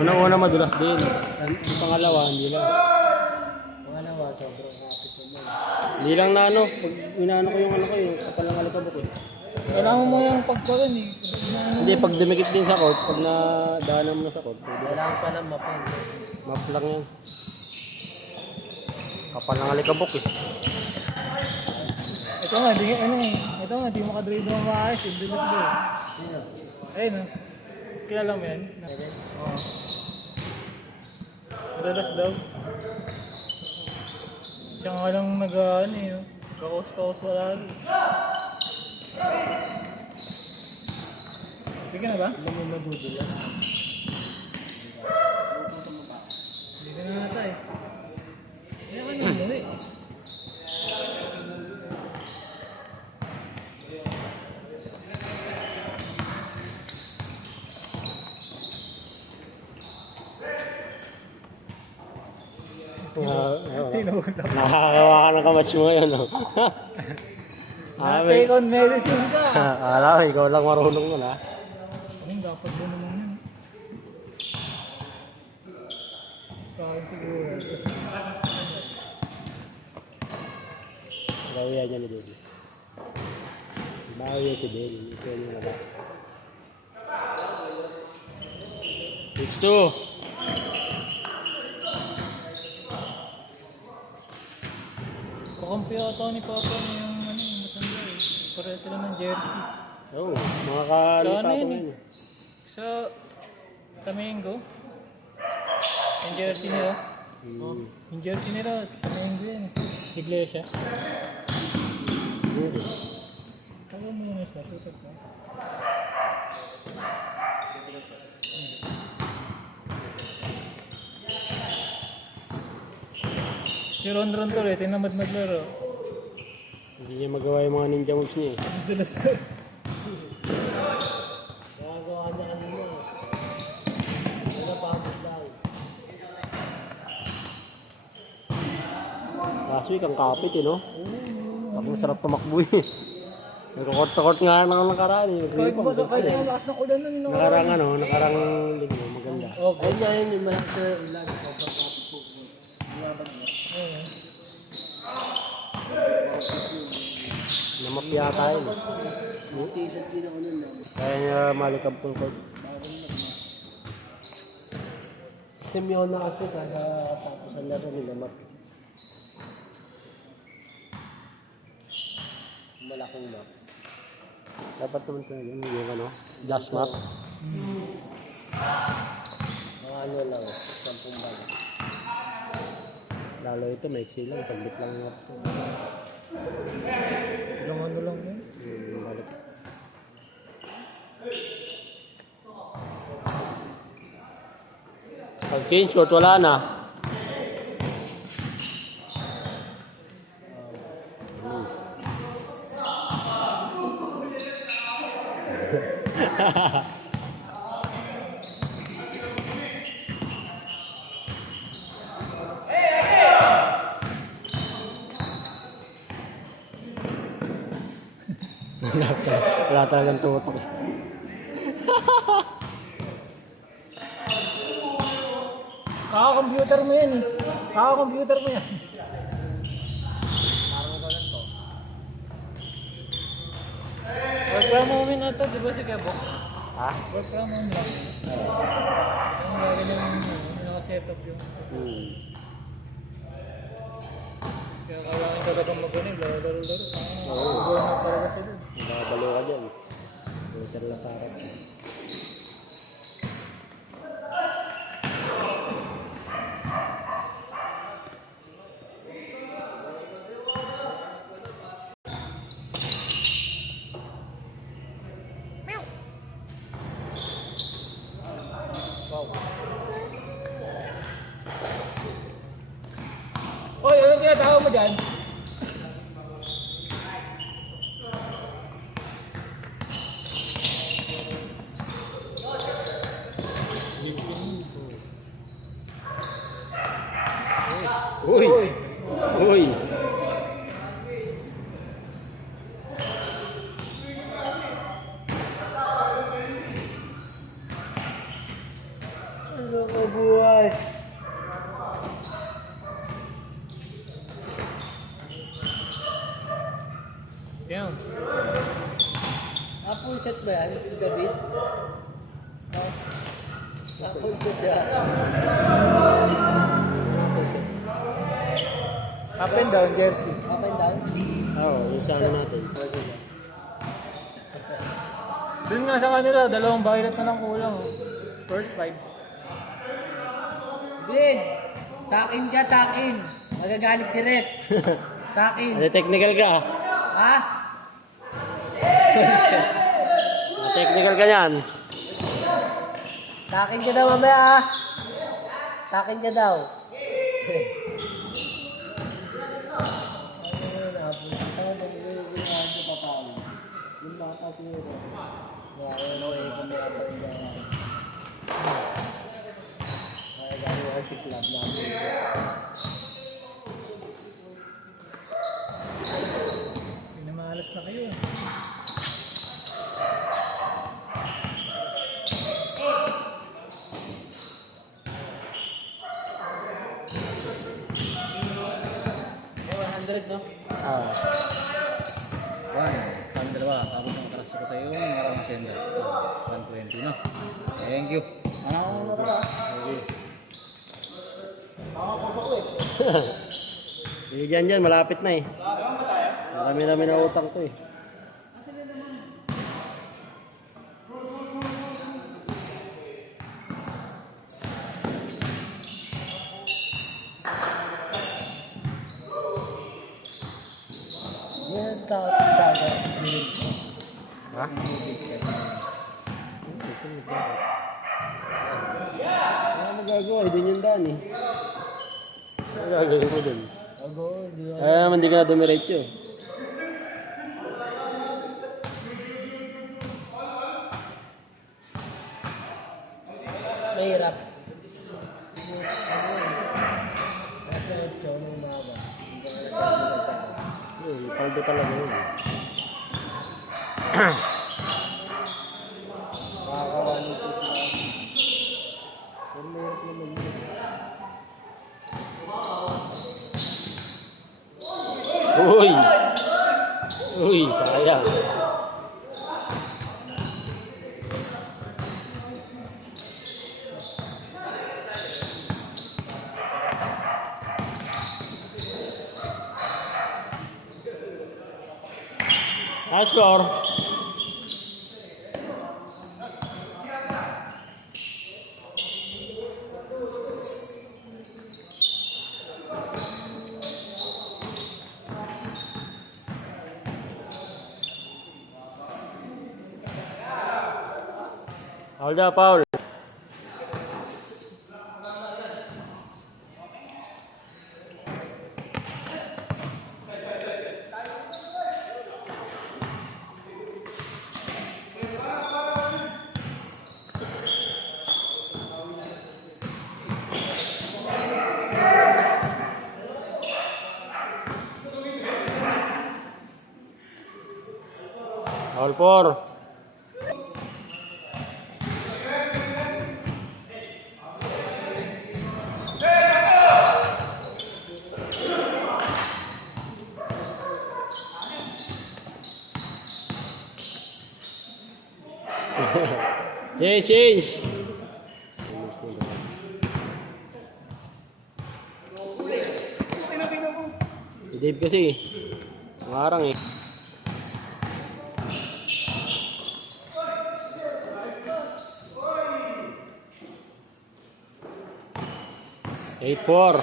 Unang-una madulas din. Yung pangalawa, hindi lang. Pangalawa, sobrang kapit naman. Hindi lang na ano, pag inaano ko yung ano ko, yung kapalang alikabok eh. Kailangan mo yung pagkaroon eh. Hindi, pag dumikit din sa court, pag nadaanan mo na sa court, Kailangan pa lang mapag. map lang yan. Kapalang alikabok eh. Ito nga, di ano eh. Ito nga, di makadrive mo maayos eh. Dulas doon. Ayun oh. Kilala mo yan? Oo. Dulas daw. Siya nga lang nag-ano eh. Kakos-kakos wala rin. Sige na ba? Hindi mo madudulas. Hindi ka na nata eh. Hindi ka na umuwi. Nakakawa ka ng kamatch mo ngayon, no? Take on medicine ka. Alam, ikaw lang marunong mo na. Anong dapat doon naman yun? Kaya siguro. Bawian niya ni Dodi. Bawian si Dodi. Ito yung naba. 6-2. Kakampi ata ni Papa niya yung ano, yung matanda eh. Pareha sila ng jersey. Oo, mga Sa ano kalita ko yun ngayon. eh? Sa Tamengo. Yung jersey nila. Yung jersey nila, Tamengo yan. Iglesia. Taga mo yun siya, tutok ka. Si Ron Ron to eh, tinamad maglaro. Hindi niya magawa yung mga ninja moves niya eh. Dulas to. Gagawa niya kanina. Nagapagod daw. Last week ang kapit eh, no? Tapos masarap tumakbo eh. Nagkakort-kort nga lang nakaraan eh. Kahit ba sa kahit ang lakas ng ulan nun yun. Nakarang ano, nakarang linggo, maganda. Okay. Ayun nga yun, yung malakas sa ulan. Namap yata yun. T-shirt din ako nun. Kaya niya malikab kong court. Simeon na kasi kada tapos ang laro nila map. Malaking map. Dapat naman siya yun, yung ano, dash map. Mga ano lang, 10 bala. Lalo ito, maiksi lang, saglit lang yung map. Ilang ano lang yun. Balik. Pag change shot, wala na. Wala talagang tutok eh. Kaka-computer mo yan eh. Kaka-computer mo yan. Work from home na ito, di ba si Kebok? Ha? Work from home lang. Ang gagawin yung nakasetup yung... Kaya kailangan talagang magaling, laro-laro. Oo. Gawin na talaga sila. Nababalo ka dyan. Filter lang parang. Oy, anong tinatawag mo dyan? Uy! Uy! Mabuhay. Yan. Full set ba yan, David? Full set yan. Full set. Up and down jersey. Up and down? Oo, yung sa ano natin. Dun nga sa kanila, 2 violet na lang kulang. Oh. First 5. Bid, takin ka, takin. Magagalit si Rep. Takin. Ano, technical ka? Ha? Technical ka yan. Takin ka daw mamaya, ha? Takin ka daw. Pinamalas na kayo. Ah. Kami dalawa, tapos ang karas ko sa iyo, meron ng sender. 120, no? Thank you. Ano ba? Bigyan dyan, malapit na eh. Marami-rami na utang to eh. Yan tao sa akin. Ha? Ano magagawa? Doon yung daan eh. Ano gagawin mo doon? Kaya naman di ka dumiretso. Mahirap. Nasa ito nung umaga. Yun, paldo talaga yun. Makakawalan ko sila. Pero mahirap naman yun. Uy! Uy, sayang. High score. Foul daw, foul. Foul 4. Change. Si Dave kasi, marang eh. Eight four.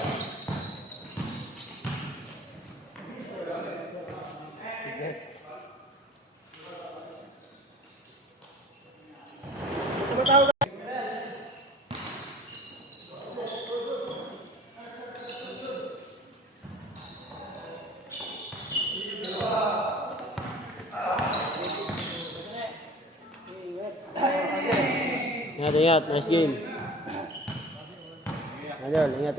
Ingat. Nice game. Adol, ingat.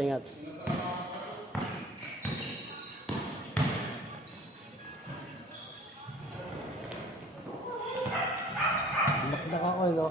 Nakita ko, no?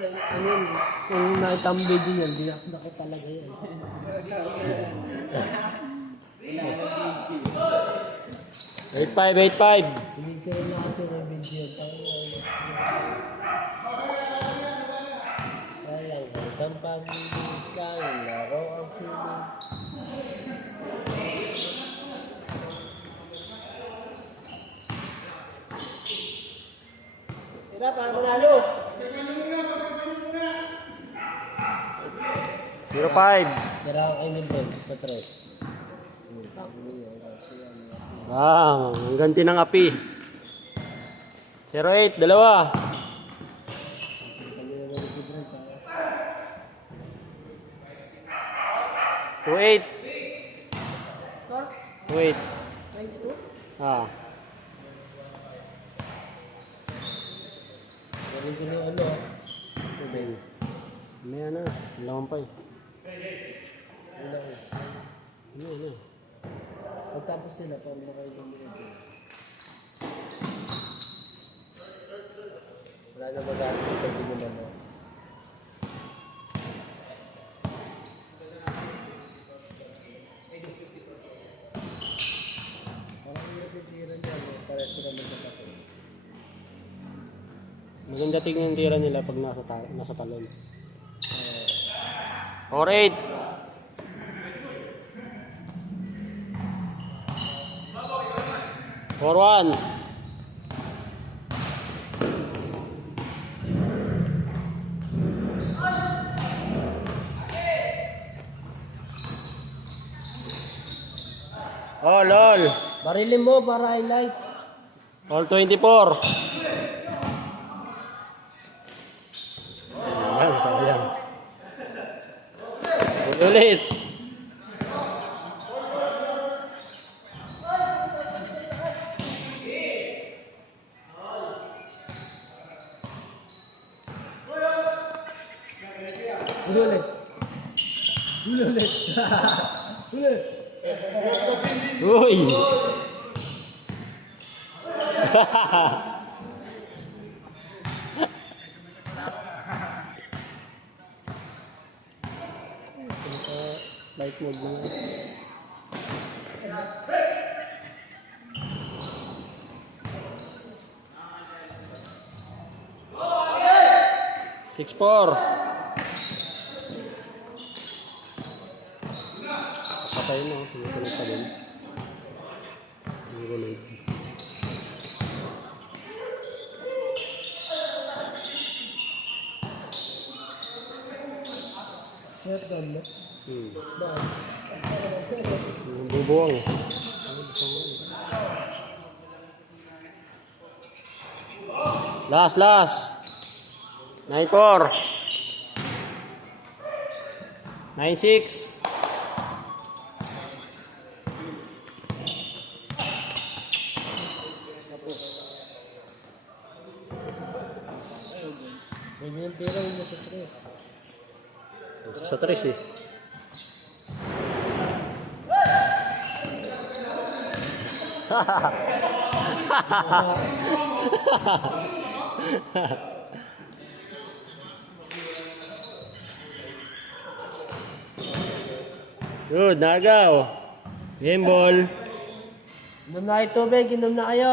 Ano yun? Kung nakitambay din yan, dinakda ko talaga yan. 8-5. Hindi ko rin ako sa revenge yun. Kaya hanggang pag-ibig kang laro ang piling. Tira, paano manalo? 0-5. Tira ako kayo nito sa 3. Ang ganti ng api. 0-8, dalawa. 2-8. 2-8. Ah. Galing ko yung ano. May ano, laman pa eh. Ano. Pagtapos sila, paano ba kayo gumilid? Wala na mag-aaral sa pag naman, no? Parang yung titira niya, no? Para sila magkakapit. Maganda tingnan yung tira nila pag nasa talon. 4-8. 4-1. Oh, lol. Barilin mo para highlight. All 24. Ayan, sayang. Ulit. Ulit. Uy. Light mode na. 6-4. Patay na, tumutuloy pa din. Bubuang. Last. 9-4. 9-6. Ganyan pera mo sa 3. Sa 3 eh. Good, nagaw. Game ball. Inom na kayo tubig, inom na kayo.